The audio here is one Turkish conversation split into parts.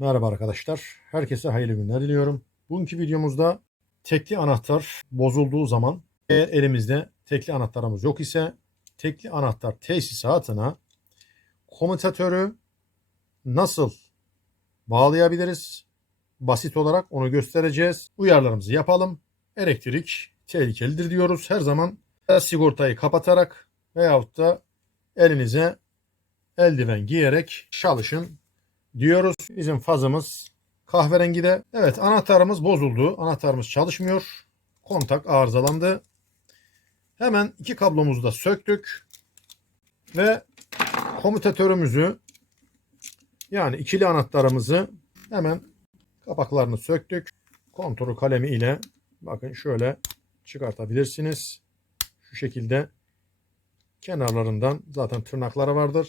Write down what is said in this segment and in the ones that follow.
Merhaba arkadaşlar. Herkese hayırlı günler diliyorum. Bugünkü videomuzda tekli anahtar bozulduğu zaman eğer elimizde tekli anahtarımız yok ise tekli anahtar tesisatına komutatörü nasıl bağlayabiliriz? Basit olarak onu göstereceğiz. Uyarlarımızı yapalım. Elektrik tehlikelidir diyoruz. Her zaman sigortayı kapatarak veyahut da elinize eldiven giyerek çalışın diyoruz. Bizim fazımız kahverengide. Evet anahtarımız bozuldu. Anahtarımız çalışmıyor. Kontak arızalandı. Hemen iki kablomuzu da söktük. Ve komutatörümüzü yani ikili anahtarımızı hemen kapaklarını söktük. Kontrol kalemi ile bakın şöyle çıkartabilirsiniz. Şu şekilde kenarlarından zaten tırnakları vardır.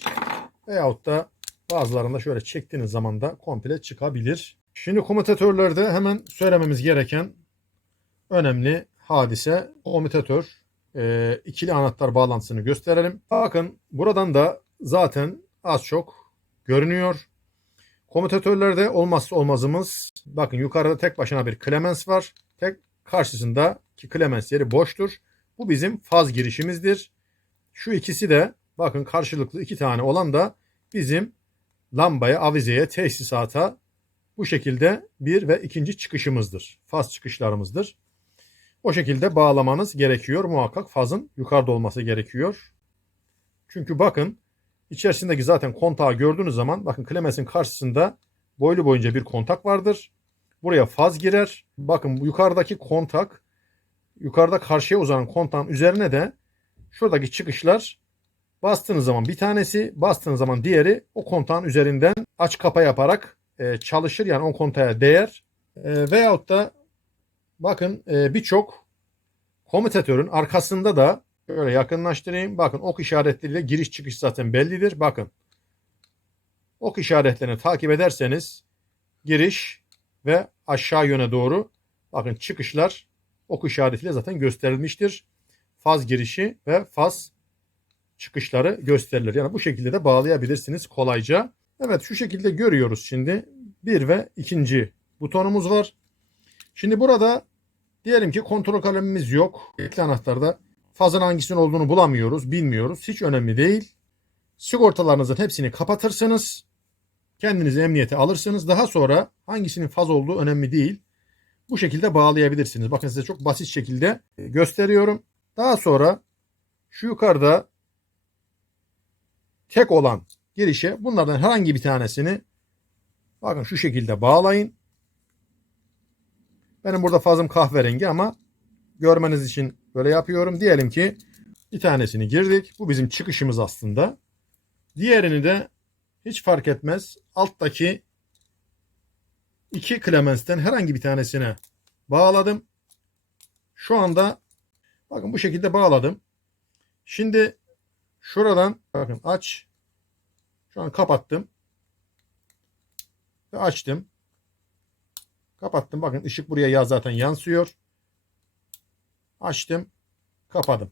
Veyahut da bazılarında şöyle çektiğiniz zaman da komple çıkabilir. Şimdi komutatörlerde hemen söylememiz gereken önemli hadise komutatör e, ikili anahtar bağlantısını gösterelim. Bakın buradan da zaten az çok görünüyor. Komutatörlerde olmazsa olmazımız bakın yukarıda tek başına bir klemens var. Tek karşısındaki klemens yeri boştur. Bu bizim faz girişimizdir. Şu ikisi de bakın karşılıklı iki tane olan da bizim lambaya, avizeye, tesisata bu şekilde bir ve ikinci çıkışımızdır. Faz çıkışlarımızdır. O şekilde bağlamanız gerekiyor. Muhakkak fazın yukarıda olması gerekiyor. Çünkü bakın içerisindeki zaten kontağı gördüğünüz zaman bakın klemesin karşısında boylu boyunca bir kontak vardır. Buraya faz girer. Bakın yukarıdaki kontak yukarıda karşıya uzanan kontağın üzerine de şuradaki çıkışlar bastığınız zaman bir tanesi bastığınız zaman diğeri o kontağın üzerinden aç kapa yaparak e, çalışır. Yani o kontağa değer. E, veyahut da bakın e, birçok komutatörün arkasında da şöyle yakınlaştırayım. Bakın ok işaretleriyle giriş çıkış zaten bellidir. Bakın ok işaretlerini takip ederseniz giriş ve aşağı yöne doğru bakın çıkışlar ok işaretiyle zaten gösterilmiştir. Faz girişi ve faz çıkışları gösterilir. Yani bu şekilde de bağlayabilirsiniz kolayca. Evet şu şekilde görüyoruz şimdi. Bir ve ikinci butonumuz var. Şimdi burada diyelim ki kontrol kalemimiz yok. Ekli anahtarda fazın hangisinin olduğunu bulamıyoruz, bilmiyoruz. Hiç önemli değil. Sigortalarınızın hepsini kapatırsınız. Kendinizi emniyete alırsınız. Daha sonra hangisinin faz olduğu önemli değil. Bu şekilde bağlayabilirsiniz. Bakın size çok basit şekilde gösteriyorum. Daha sonra şu yukarıda tek olan girişe bunlardan herhangi bir tanesini bakın şu şekilde bağlayın. Benim burada fazım kahverengi ama görmeniz için böyle yapıyorum. Diyelim ki bir tanesini girdik. Bu bizim çıkışımız aslında. Diğerini de hiç fark etmez. Alttaki iki klemensten herhangi bir tanesine bağladım. Şu anda bakın bu şekilde bağladım. Şimdi Şuradan bakın aç. Şu an kapattım. Ve açtım. Kapattım. Bakın ışık buraya ya zaten yansıyor. Açtım. Kapadım.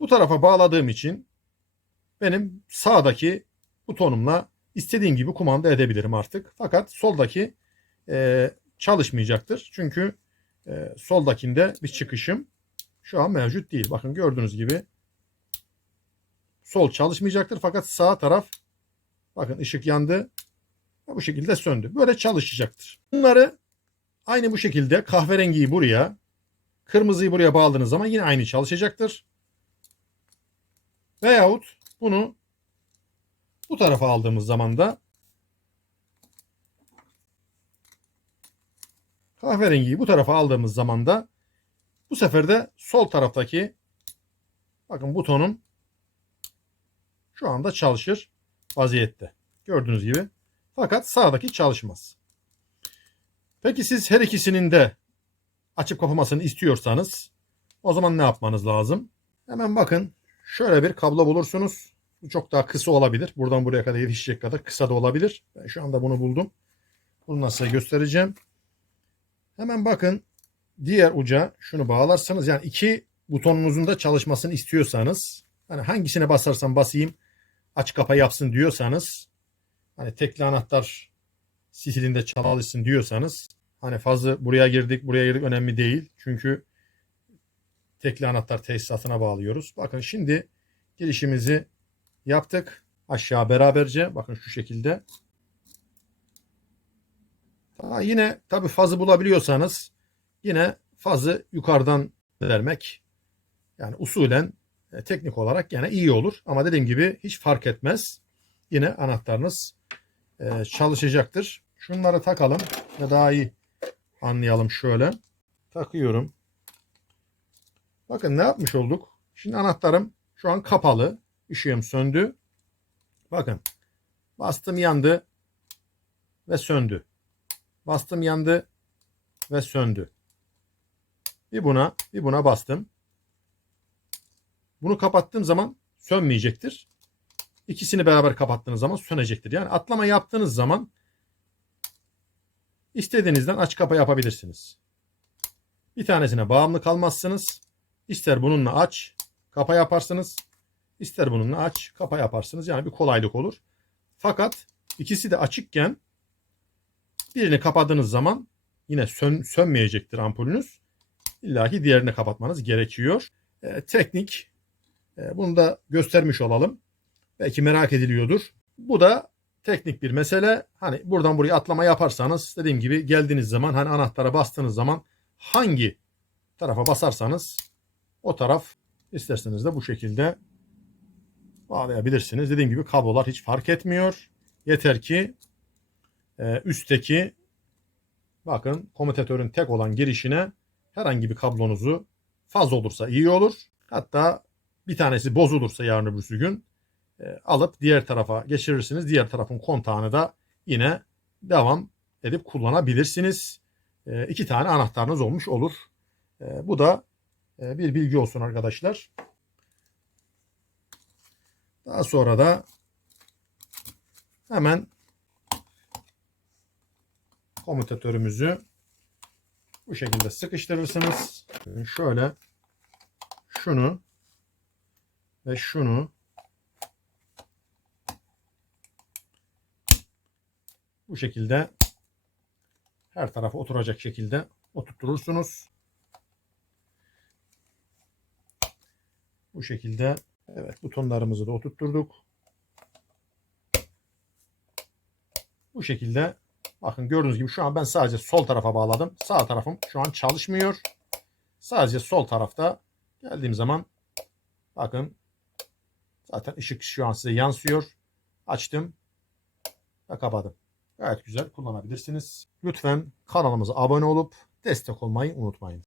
Bu tarafa bağladığım için benim sağdaki butonumla istediğim gibi kumanda edebilirim artık. Fakat soldaki e, çalışmayacaktır. Çünkü e, soldakinde bir çıkışım şu an mevcut değil. Bakın gördüğünüz gibi sol çalışmayacaktır. Fakat sağ taraf bakın ışık yandı. Bu şekilde söndü. Böyle çalışacaktır. Bunları aynı bu şekilde kahverengiyi buraya kırmızıyı buraya bağladığınız zaman yine aynı çalışacaktır. Veyahut bunu bu tarafa aldığımız zaman da kahverengiyi bu tarafa aldığımız zaman da bu sefer de sol taraftaki bakın butonun şu anda çalışır vaziyette. Gördüğünüz gibi. Fakat sağdaki çalışmaz. Peki siz her ikisinin de açıp kapamasını istiyorsanız o zaman ne yapmanız lazım? Hemen bakın şöyle bir kablo bulursunuz. Bu çok daha kısa olabilir. Buradan buraya kadar yetişecek kadar kısa da olabilir. Ben şu anda bunu buldum. Bunu nasıl göstereceğim. Hemen bakın diğer uca şunu bağlarsanız yani iki butonunuzun da çalışmasını istiyorsanız hani hangisine basarsam basayım aç kapa yapsın diyorsanız hani tekli anahtar stilinde çalışsın diyorsanız hani fazla buraya girdik buraya girdik önemli değil. Çünkü tekli anahtar tesisatına bağlıyoruz. Bakın şimdi girişimizi yaptık. Aşağı beraberce bakın şu şekilde. Daha yine tabi fazı bulabiliyorsanız yine fazı yukarıdan vermek yani usulen e, teknik olarak gene iyi olur. Ama dediğim gibi hiç fark etmez. Yine anahtarınız e, çalışacaktır. Şunları takalım ve daha iyi anlayalım şöyle. Takıyorum. Bakın ne yapmış olduk? Şimdi anahtarım şu an kapalı. Işığım söndü. Bakın. Bastım yandı ve söndü. Bastım yandı ve söndü. Bir buna, bir buna bastım. Bunu kapattığım zaman sönmeyecektir. İkisini beraber kapattığınız zaman sönecektir. Yani atlama yaptığınız zaman istediğinizden aç kapa yapabilirsiniz. Bir tanesine bağımlı kalmazsınız. İster bununla aç, kapa yaparsınız. İster bununla aç, kapa yaparsınız. Yani bir kolaylık olur. Fakat ikisi de açıkken birini kapadığınız zaman yine sön, sönmeyecektir ampulünüz. İlla ki diğerini kapatmanız gerekiyor. E, teknik. E, bunu da göstermiş olalım. Belki merak ediliyordur. Bu da teknik bir mesele. Hani buradan buraya atlama yaparsanız dediğim gibi geldiğiniz zaman hani anahtara bastığınız zaman hangi tarafa basarsanız o taraf isterseniz de bu şekilde bağlayabilirsiniz. Dediğim gibi kablolar hiç fark etmiyor. Yeter ki e, üstteki bakın komutatörün tek olan girişine herhangi bir kablonuzu faz olursa iyi olur. Hatta bir tanesi bozulursa yarın öbürsü gün e, alıp diğer tarafa geçirirsiniz. Diğer tarafın kontağını da yine devam edip kullanabilirsiniz. E, iki tane anahtarınız olmuş olur. E, bu da e, bir bilgi olsun arkadaşlar. Daha sonra da hemen komutatörümüzü bu şekilde sıkıştırırsınız. Şöyle şunu ve şunu bu şekilde her tarafa oturacak şekilde oturturursunuz. Bu şekilde evet butonlarımızı da oturtturduk. Bu şekilde bakın gördüğünüz gibi şu an ben sadece sol tarafa bağladım. Sağ tarafım şu an çalışmıyor. Sadece sol tarafta geldiğim zaman bakın zaten ışık şu an size yansıyor. Açtım ve kapadım. Gayet güzel kullanabilirsiniz. Lütfen kanalımıza abone olup destek olmayı unutmayın.